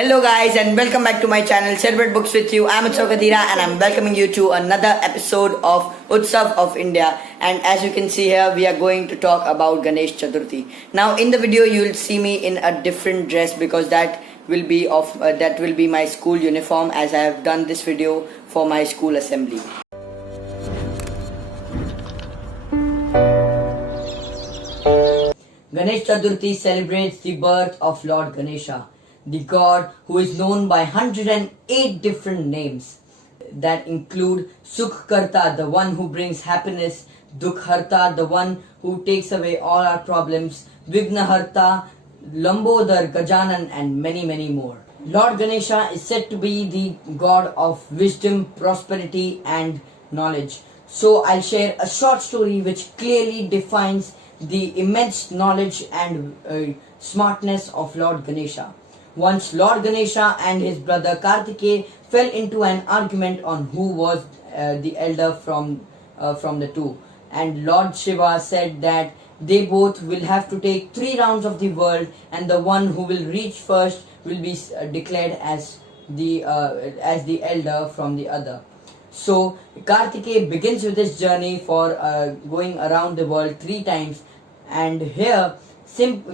Hello guys and welcome back to my channel Celebrate Books with you. I'm Utsav Kadira and I'm welcoming you to another episode of Utsav of India, and as you can see here we are going to talk about Ganesh Chaturthi. Now in the video you will see me in a different dress because that will be my school uniform, as I have done this video for my school assembly. Ganesh Chaturthi celebrates the birth of Lord Ganesha, the god who is known by 108 different names that include Sukhkarta, the one who brings happiness, Dukkharta, the one who takes away all our problems, Vignaharta, Lambodar, Gajanan, and many more. Lord Ganesha is said to be the god of wisdom, prosperity, and knowledge. So I'll share a short story which clearly defines the immense knowledge and smartness of Lord Ganesha. Once Lord Ganesha and his brother Kartikeya fell into an argument on who was the elder from the two, and Lord Shiva said that they both will have to take 3 rounds of the world, and the one who will reach first will be declared as the elder from the other. So Kartikeya begins with his journey for going around the world 3 times, and here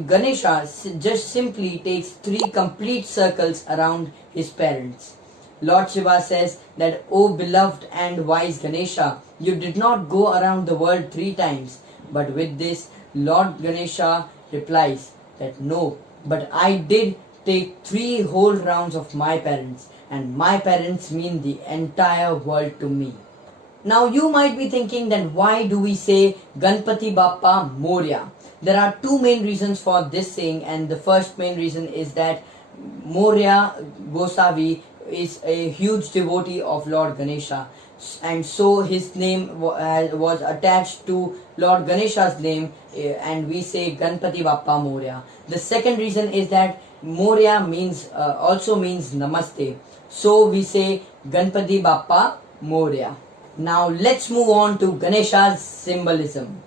Ganesha just simply takes 3 complete circles around his parents. Lord Shiva says that, "O beloved and wise Ganesha, you did not go around the world 3 times." But with this, Lord Ganesha replies that, "No, but I did take 3 whole rounds of my parents, and my parents mean the entire world to me." Now you might be thinking that why do we say Ganpati Bappa Moria? There are 2 main reasons for this saying, and the first main reason is that Moria Gosavi is a huge devotee of Lord Ganesha, and so his name was attached to Lord Ganesha's name, and we say Ganpati Bappa Moria. The second reason is that Moria also means Namaste, so we say Ganpati Bappa Moria. Now let's move on to Ganesha's symbolism.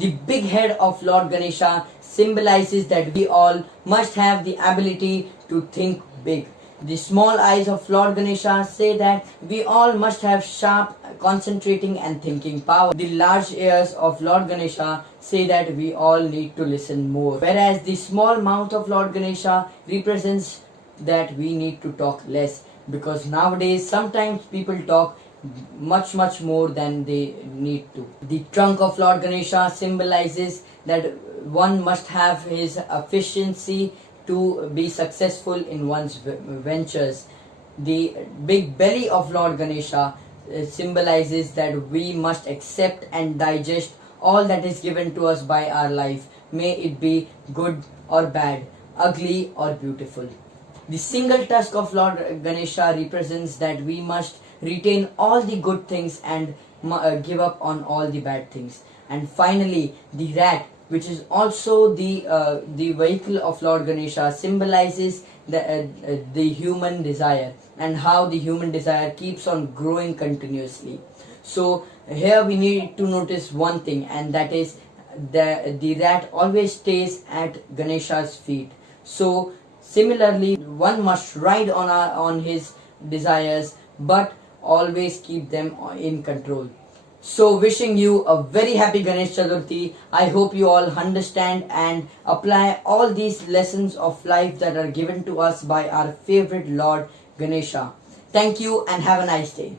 The big head of Lord Ganesha symbolizes that we all must have the ability to think big. The small eyes of Lord Ganesha say that we all must have sharp, concentrating and thinking power. The large ears of Lord Ganesha say that we all need to listen more. Whereas the small mouth of Lord Ganesha represents that we need to talk less, because nowadays sometimes people talk much more than they need to. The trunk of Lord Ganesha symbolizes that one must have his efficiency to be successful in one's ventures. The big belly of Lord Ganesha symbolizes that we must accept and digest all that is given to us by our life, may it be good or bad, ugly or beautiful. The single tusk of Lord Ganesha represents that we must retain all the good things and give up on all the bad things. And finally, the rat, which is also the vehicle of Lord Ganesha, symbolizes the human desire and how the human desire keeps on growing continuously. So here we need to notice one thing, and that is the rat always stays at Ganesha's feet. So similarly, one must ride on his desires, but always keep them in control. So wishing you a very happy Ganesh Chaturthi. I hope you all understand and apply all these lessons of life that are given to us by our favorite Lord Ganesha. Thank you and have a nice day.